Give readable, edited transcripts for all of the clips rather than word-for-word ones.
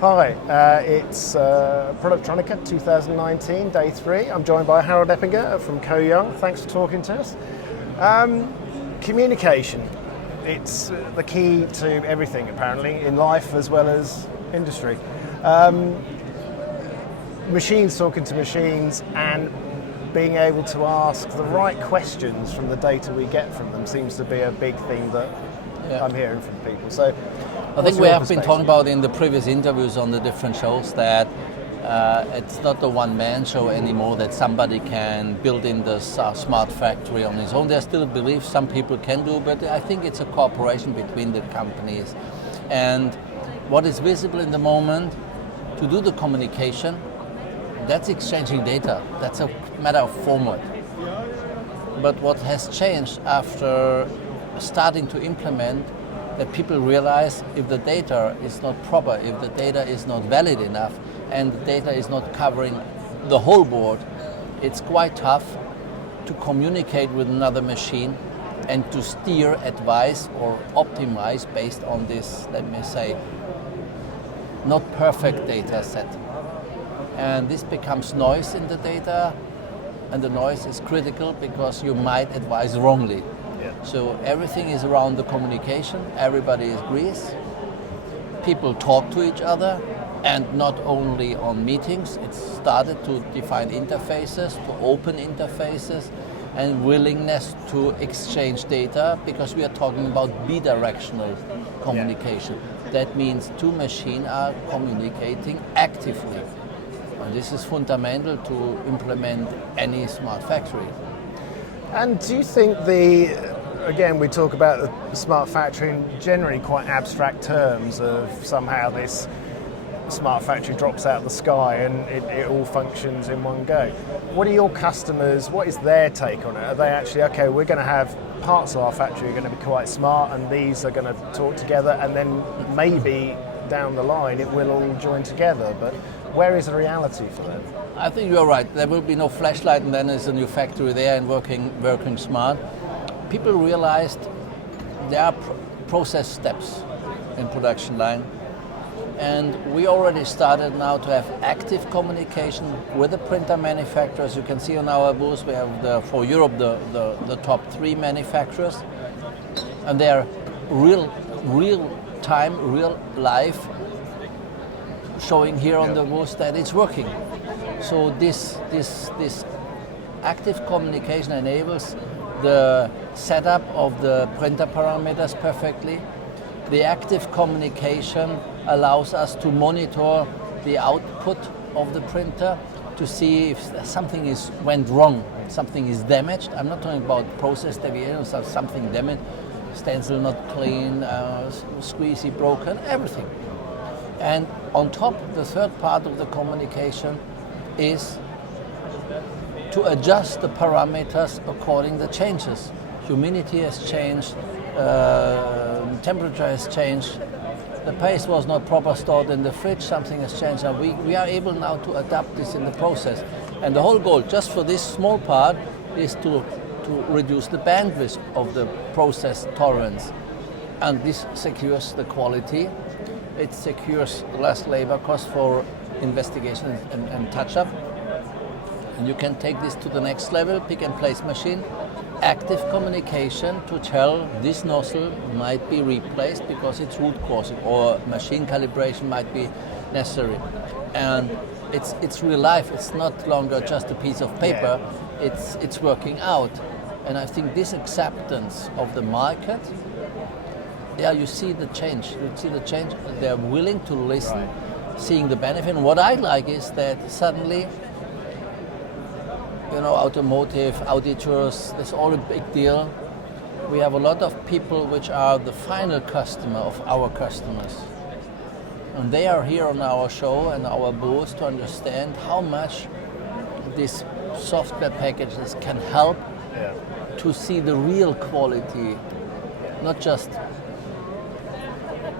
Hi, it's Productronica 2019, day 3. I'm joined by Harald Eppinger from KohYoung. Thanks for talking to us. Communication, it's the key to everything apparently, in life as well as industry. Machines talking to machines and being able to ask the right questions from the data we get from them seems to be a big thing that I'm hearing from people. So, I think we have been talking about in the previous interviews on the different shows that it's not a one-man show anymore, that somebody can build in the smart factory on his own. There's still a belief some people can do, but I think it's a cooperation between the companies. And what is visible in the moment, to do the communication, that's exchanging data. That's a matter of format. But what has changed after starting to implement, that people realize if the data is not proper, if the data is not valid enough, and the data is not covering the whole board, it's quite tough to communicate with another machine and to steer, advise, or optimize based on this, let me say, not perfect data set. And this becomes noise in the data, and the noise is critical because you might advise wrongly. So everything is around the communication, everybody agrees, people talk to each other, and not only on meetings. It's started to define interfaces, to open interfaces, and willingness to exchange data, because we are talking about bidirectional communication. That means two machines are communicating actively. And this is fundamental to implement any smart factory. And do you think again, we talk about the smart factory in generally quite abstract terms of somehow this smart factory drops out of the sky and it all functions in one go. What are your customers, what is their take on it? Are they actually, okay, we're going to have parts of our factory are going to be quite smart and these are going to talk together, and then maybe down the line it will all join together, but where is the reality for them? I think you're right. There will be no flashlight and then there's a new factory there and working smart. People realized there are process steps in production line, and we already started now to have active communication with the printer manufacturers. You can see on our booth we have for Europe the top 3 manufacturers, and they're real time, real life showing here on the booth that it's working. So this active communication enables the setup of the printer parameters perfectly. The active communication allows us to monitor the output of the printer to see if something went wrong, something is damaged. I'm not talking about process deviations, or something damaged, stencil not clean, squeezy, broken, everything. And on top, the third part of the communication is to adjust the parameters according to the changes. Humidity has changed, temperature has changed, the paste was not proper stored in the fridge, something has changed, and we are able now to adapt this in the process. And the whole goal, just for this small part, is to reduce the bandwidth of the process tolerance. And this secures the quality, it secures less labor cost for investigation and touch-up. And you can take this to the next level, pick and place machine, active communication to tell this nozzle might be replaced because it's root causing, or machine calibration might be necessary. And it's real life, it's not longer just a piece of paper, it's working out. And I think this acceptance of the market, you see the change, they're willing to listen, seeing the benefit. And what I like is that suddenly, automotive, auditors, that's all a big deal. We have a lot of people which are the final customer of our customers. And they are here on our show and our booth to understand how much these software packages can help to see the real quality, not just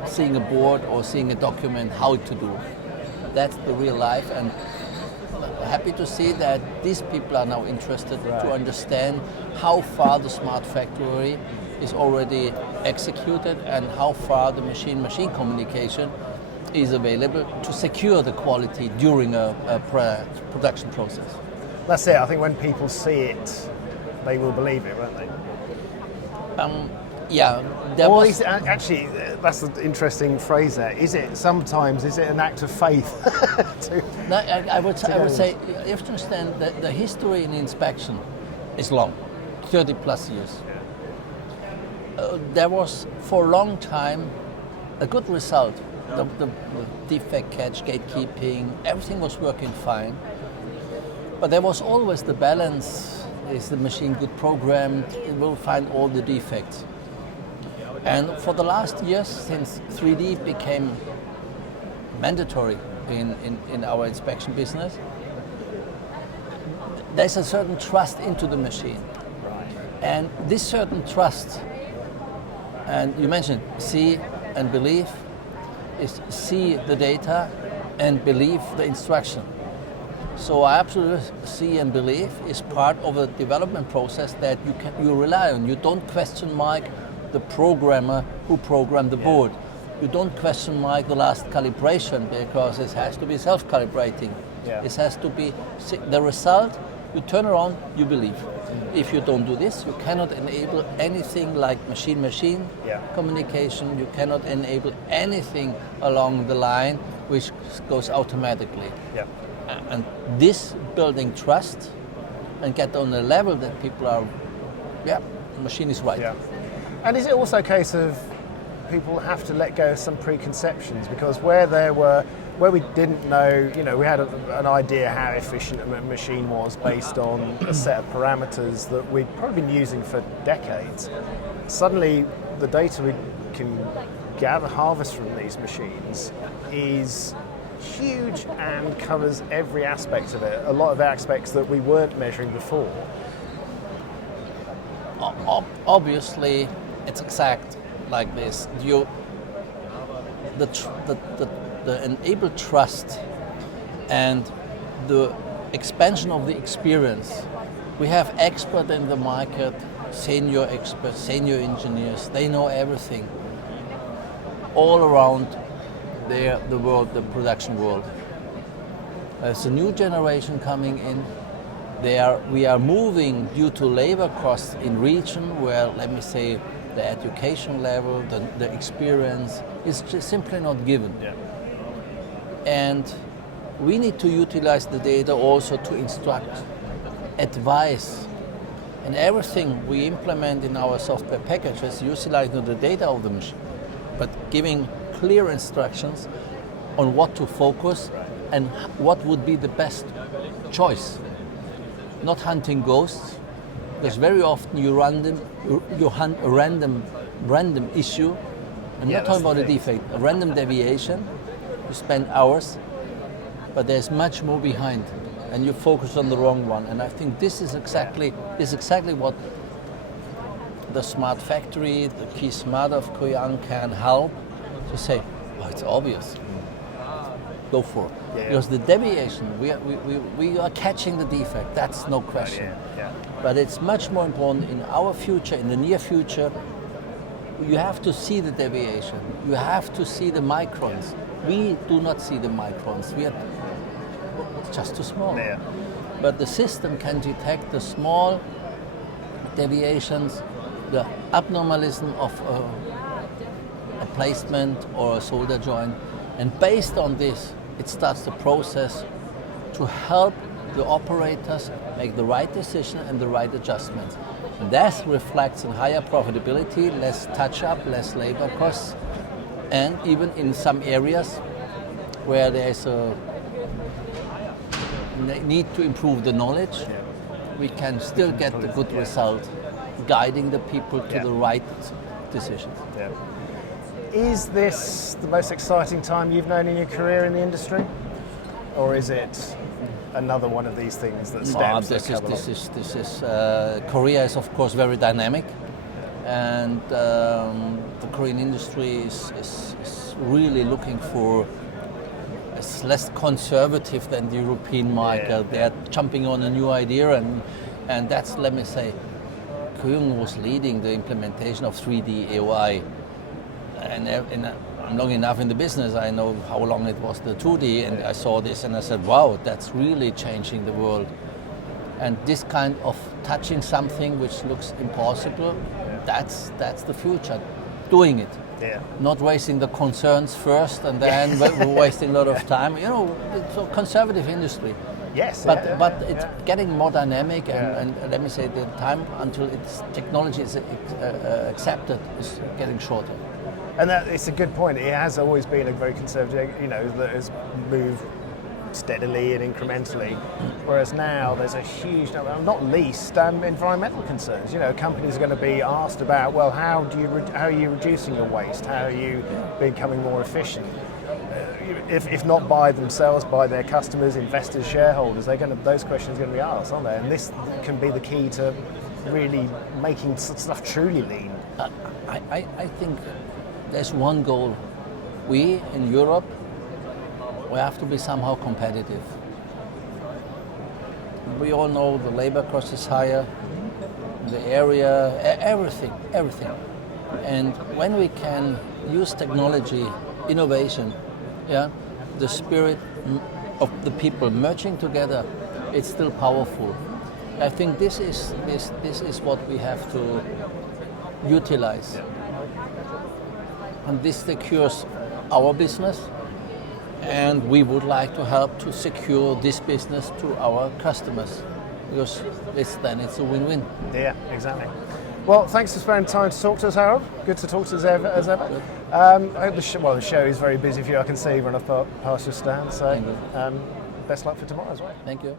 seeing a board or seeing a document how to do. That's the real life, and happy to see that these people are now interested to understand how far the smart factory is already executed and how far the machine-machine communication is available to secure the quality during a production process. That's it. I think when people see it, they will believe it, won't they? Yeah, actually, that's an interesting phrase there. Is it an act of faith? No, I would say you have to understand that the history in inspection is long, 30 plus years. There was for a long time a good result. The defect catch, gatekeeping, everything was working fine. But there was always the balance: is the machine good programmed? It will find all the defects. And for the last years, since 3D became mandatory in our inspection business, there's a certain trust into the machine. And this certain trust, and you mentioned see and believe, is see the data and believe the instruction. So I absolutely see and believe is part of a development process that you rely on. You don't question the programmer who programmed the board. You don't question the last calibration, because it has to be self-calibrating. Yeah. It has to be the result. You turn around, you believe. If you don't do this, you cannot enable anything like machine-machine communication. You cannot enable anything along the line which goes automatically. Yeah. And this building trust and get on a level that people are, the machine is right. Yeah. And is it also a case of people have to let go of some preconceptions? Because where we didn't know, we had an idea how efficient a machine was based on a set of parameters that we'd probably been using for decades. Suddenly, the data we can harvest from these machines is huge and covers every aspect of it, a lot of aspects that we weren't measuring before. Obviously, it's exact like this. The enabled trust and the expansion of the experience. We have experts in the market, senior experts, senior engineers. They know everything all around the world, the production world. There's a new generation coming in. We are moving due to labor costs in region where, let me say, the education level, the experience is just simply not given. Yeah. And we need to utilize the data also to instruct, advise, and everything we implement in our software packages utilizing the data of the machine, but giving clear instructions on what to focus and what would be the best choice. Not hunting ghosts, because very often you hunt a random issue. I'm not talking about a defect, a random deviation. You spend hours, but there's much more behind, and you focus on the wrong one. And I think this is exactly what the smart factory, the key smart of KohYoung can help to say, well, it's obvious. Go for it. Yeah. Because the deviation, we are catching the defect, that's no question. Yeah. But it's much more important in our future, in the near future, you have to see the deviation. You have to see the microns. We do not see the microns. It's just too small. Yeah. But the system can detect the small deviations, the abnormalism of a placement or a solder joint. And based on this, it starts the process to help the operators make the right decision and the right adjustments. And that reflects in higher profitability, less touch-up, less labor costs, and even in some areas where there's a need to improve the knowledge, we can still get the good result, guiding the people to the right decisions. Yeah. Is this the most exciting time you've known in your career in the industry? Or is it another one of these things that steps that come along? Korea is of course very dynamic, and the Korean industry is really looking for, it's less conservative than the European market. Yeah. They're jumping on a new idea, and that's, let me say, KohYoung was leading the implementation of 3D AOI, and I'm long enough in the business. I know how long it was the 2D, and I saw this and I said, wow, that's really changing the world. And this kind of touching something which looks impossible, that's the future. Doing it. Yeah. Not raising the concerns first and then wasting a lot of time. You know, it's a conservative industry. Yes. But it's getting more dynamic, and let me say the time until its technology is accepted is getting shorter. And that, it's a good point. It has always been a very conservative, you know, that has moved steadily and incrementally, whereas now there's a huge number, not least environmental concerns. You know, companies are going to be asked about, well, how are you reducing your waste? How are you becoming more efficient? If not by themselves, by their customers, investors, shareholders, those questions are going to be asked, aren't they? And this can be the key to really making stuff truly lean. I think there's one goal. We in Europe, we have to be somehow competitive. We all know the labor cost is higher, the area, everything. And when we can use technology, innovation, the spirit of the people merging together, it's still powerful. I think this is what we have to utilize. And this secures our business, and we would like to help to secure this business to our customers, because it's a win-win. Yeah, exactly. Well, thanks for spending time to talk to us, Harald. Good to talk to us as ever. I hope the show is very busy for you. I can see when I've passed your stand. So, best luck for tomorrow as well. Thank you.